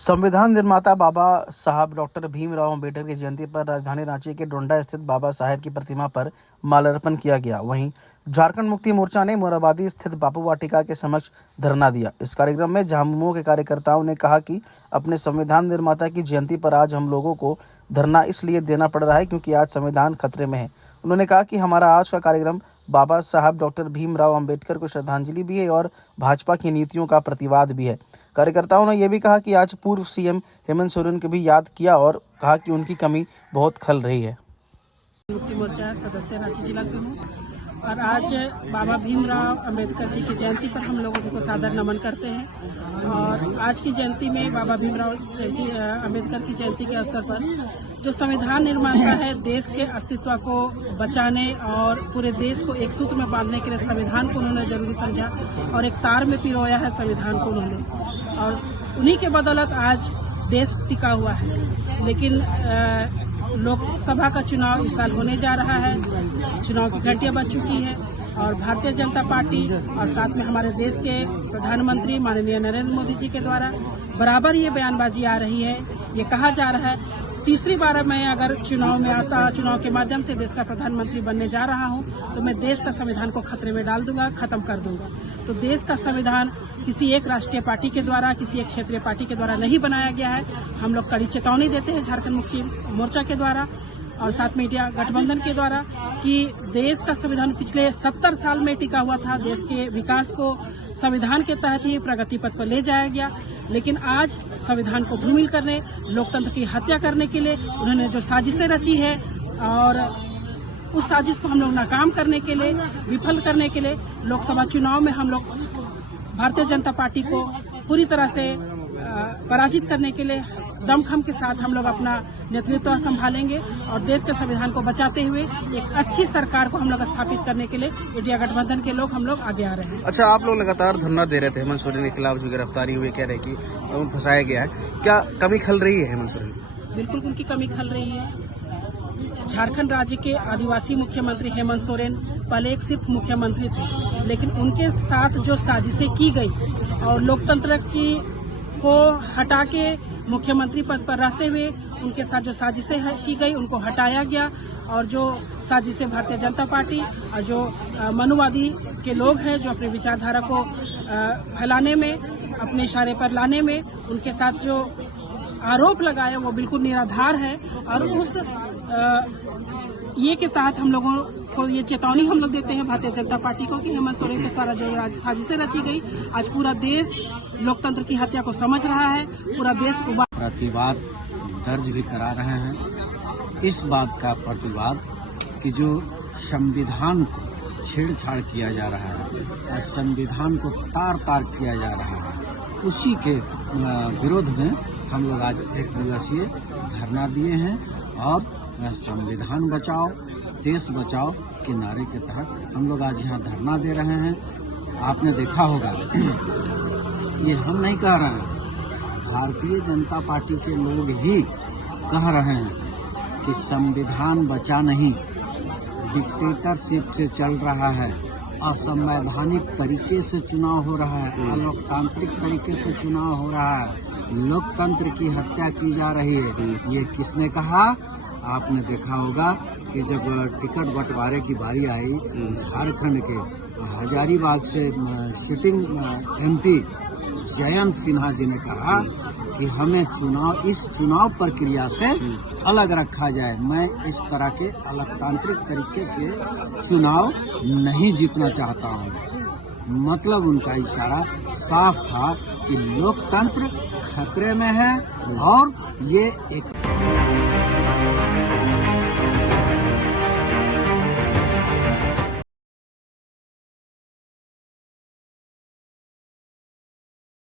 संविधान निर्माता बाबा साहब डॉक्टर भीमराव अम्बेडकर की जयंती पर राजधानी रांची के डोंडा स्थित बाबा साहब की प्रतिमा पर माल्यार्पण किया गया। वहीं झारखंड मुक्ति मोर्चा ने मोराबादी स्थित बापू वाटिका के समक्ष धरना दिया। इस कार्यक्रम में झामुमो के कार्यकर्ताओं ने कहा कि अपने संविधान निर्माता की जयंती पर आज हम लोगों को धरना इसलिए देना पड़ रहा है क्योंकि आज संविधान खतरे में है। उन्होंने कहा कि हमारा आज का कार्यक्रम बाबा साहब डॉक्टर भीमराव अम्बेडकर को श्रद्धांजलि भी है और भाजपा की नीतियों का प्रतिवाद भी है। कार्यकर्ताओं ने यह भी कहा कि आज पूर्व सीएम हेमंत सोरेन को भी याद किया और कहा कि उनकी कमी बहुत खल रही है। मुक्ति मोर्चा सदस्य रांची जिला से हूँ और आज बाबा भीमराव अम्बेडकर जी की जयंती पर हम लोग उनको सादर नमन करते हैं। और आज की जयंती में बाबा भीमराव अम्बेडकर की जयंती के अवसर पर जो संविधान निर्माता है, देश के अस्तित्व को बचाने और पूरे देश को एक सूत्र में बांधने के लिए संविधान को उन्होंने जरूरी समझा और एक तार में पिरोया है संविधान को उन्होंने, और उन्हीं के बदौलत आज देश टिका हुआ है। लेकिन लोकसभा का चुनाव इस साल होने जा रहा है, चुनाव की घंटियां बज चुकी है और भारतीय जनता पार्टी और साथ में हमारे देश के प्रधानमंत्री माननीय नरेंद्र मोदी जी के द्वारा बराबर ये बयानबाजी आ रही है। ये कहा जा रहा है तीसरी बार मैं अगर चुनाव में आता, चुनाव के माध्यम से देश का प्रधानमंत्री बनने जा रहा हूं तो मैं देश का संविधान को खतरे में डाल दूंगा, खत्म कर दूंगा। तो देश का संविधान किसी एक राष्ट्रीय पार्टी के द्वारा, किसी एक क्षेत्रीय पार्टी के द्वारा नहीं बनाया गया है। हम लोग कड़ी चेतावनी देते हैं झारखंड मुक्ति मोर्चा के द्वारा और साथ में इंडिया गठबंधन के द्वारा कि देश का संविधान पिछले 70 साल में टिका हुआ था। देश के विकास को संविधान के तहत ही प्रगति पथ पर ले जाया गया, लेकिन आज संविधान को धूमिल करने, लोकतंत्र की हत्या करने के लिए उन्होंने जो साजिशें रची है और उस साजिश को हम लोग नाकाम करने के लिए, विफल करने के लिए लोकसभा चुनाव में हम लोग भारतीय जनता पार्टी को पूरी तरह से पराजित करने के लिए दमखम के साथ हम लोग अपना नेतृत्व संभालेंगे और देश के संविधान को बचाते हुए एक अच्छी सरकार को हम लोग स्थापित करने के लिए इंडिया गठबंधन के लोग हम लोग आगे आ रहे हैं। अच्छा, आप लोग लगातार धरना दे रहे थे हेमंत सोरेन के खिलाफ जो गिरफ्तारी हुई, कह रहे कि फंसाया गया है, क्या कमी खल रही है हेमंत सोरेन? बिल्कुल उनकी कमी खल रही है। झारखंड राज्य के आदिवासी मुख्यमंत्री हेमंत सोरेन पहले एक सिर्फ मुख्यमंत्री थे, लेकिन उनके साथ जो साजिशें की गई और लोकतंत्र को हटा के मुख्यमंत्री पद पर रहते हुए उनके साथ जो साजिशें की गई उनको हटाया गया और जो साजिशें भारतीय जनता पार्टी और जो मनुवादी के लोग हैं जो अपने विचारधारा को फैलाने में, अपने इशारे पर लाने में उनके साथ जो आरोप लगाए वो बिल्कुल निराधार है। और उस ये के तहत हम लोगों को ये चेतावनी हम लोग देते हैं भारतीय जनता पार्टी को कि हेमंत सोरेन के सारा जो साजिशें रची गई, आज पूरा देश लोकतंत्र की हत्या को समझ रहा है, पूरा देश प्रतिवाद दर्ज भी करा रहे हैं। इस बात का प्रतिवाद कि जो संविधान को छेड़छाड़ किया जा रहा है और संविधान को तार तार किया जा रहा है, उसी के विरोध में हम लोग आज एक दिवसीय धरना दिए हैं और संविधान बचाओ देश बचाओ के नारे के तहत हम लोग आज यहाँ धरना दे रहे हैं। आपने देखा होगा, ये हम नहीं कह रहे हैं, भारतीय जनता पार्टी के लोग ही कह रहे हैं कि संविधान बचा नहीं, डिक्टेटरशिप से चल रहा है, असंवैधानिक तरीके से चुनाव हो रहा है, अलोकतांत्रिक तरीके से चुनाव हो रहा है, लोकतंत्र की हत्या की जा रही है। ये किसने कहा? आपने देखा होगा कि जब टिकट बंटवारे की बारी आई झारखंड के हजारीबाग से सिटिंग एमपी जयंत सिन्हा जी ने कहा कि हमें इस चुनाव प्रक्रिया से अलग रखा जाए। मैं इस तरह के अलोकतांत्रिक तरीके से चुनाव नहीं जीतना चाहता हूँ। मतलब उनका इशारा साफ था कि लोकतंत्र खतरे में है और ये एक